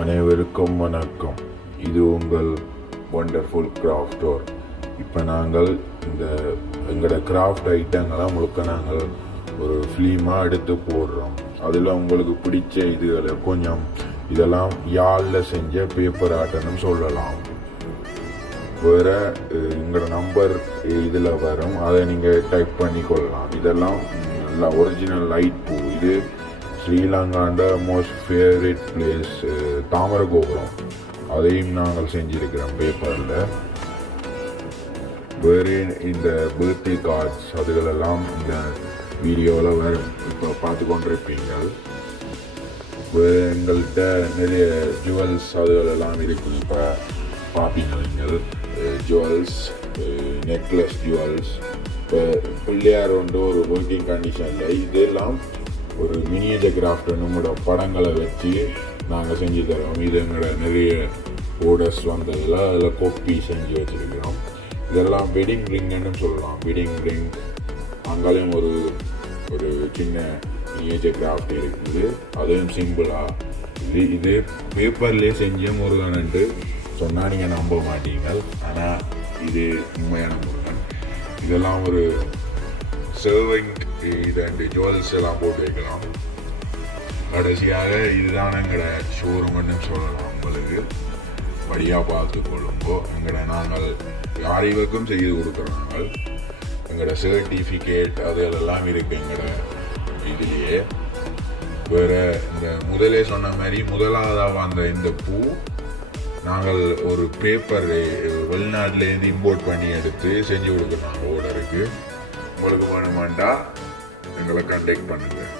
அனைவருக்கும் வணக்கம். இது உங்கள் ஒண்டர்ஃபுல் கிராஃப்ட் ஸ்டோர். இப்போ நாங்கள் இந்த எங்களோட கிராஃப்ட் ஐட்டங்களை முழுக்க நாங்கள் ஒரு ஃபிலிமாக எடுத்து போடுறோம். அதில் உங்களுக்கு பிடிச்ச இதுகளை கொஞ்சம் இதெல்லாம் யாழில் செஞ்ச பேப்பர் ஆட்டன்னு சொல்லலாம். வேறு எங்களோட நம்பர் இதில் வரும், அதை நீங்கள் டைப் பண்ணி கொள்ளலாம். இதெல்லாம் நல்லா ஒரிஜினல் லைட் பூ. இது ஸ்ரீலங்காண்ட மோஸ்ட் ஃபேவரட் பிளேஸ் தாமரகோபுரம். அதையும் நாங்கள் செஞ்சுருக்கிறோம் பேப்பரில். வேறு இந்த பர்த்டே கார்ட்ஸ் அதுகளெல்லாம் இந்த வீடியோவில் வரும், இப்போ பார்த்து கொண்டிருப்பீங்க. வேறு எங்கள்கிட்ட நிறைய ஜுவல்ஸ் அதுகளெல்லாம் இருக்குது, இப்போ பார்ப்பீங்க நீங்கள். Jewels, necklace jewels. இப்போ பிள்ளையார் வந்து ஒரு ஒர்க்கிங் கண்டிஷனில் இதெல்லாம் ஒரு மினியேச்சர் கிராஃப்ட் நம்மளோட படங்களை வச்சு நாங்கள் செஞ்சு தரோம். இது எங்களோட நிறைய ஓடர்ஸ் வந்ததில் அதில் கோப்பி செஞ்சு வச்சுருக்கிறோம். இதெல்லாம் வெட்டிங் ரிங்குன்னு சொல்லலாம். வெட்டிங் ரிங் அங்காலையும் ஒரு ஒரு சின்ன மினியேச்சர் கிராஃப்ட் இருக்குது, அதுவும் சிம்பிளாக. இது பேப்பர்லேயே செஞ்ச முருகன்ட்டு சொன்னால் நீங்கள் நம்ப மாட்டீங்க, ஆனால் இது உண்மையான முருகன். இதெல்லாம் ஒரு சர்வெண்ட் இது ஜுவல்ஸ் எல்லாம் போட்டு வைக்கலாம். கடைசியாக இதுதான் எங்களோட ஷோரூம்னு சொல்லலாம். உங்களுக்கு வழியாக பார்த்து கொள்ளும்போ எங்களோட நாங்கள் யாரைக்கும் செய்து கொடுக்குறோம். நாங்கள் எங்களோட சர்டிஃபிகேட் அதெல்லாம் இருக்குது எங்களோட இதுலேயே. வேறு இந்த முதலே சொன்ன மாதிரி முதலாவதாக வந்த இந்த பூ நாங்கள் ஒரு பேப்பர் வெளிநாட்டிலேருந்து இம்போர்ட் பண்ணி எடுத்து செஞ்சு கொடுக்குறோம் ஆர்டருக்கு. உங்களுக்கு வேணுமாண்டா எங்களை கான்டாக்ட் பண்ணுங்கள்.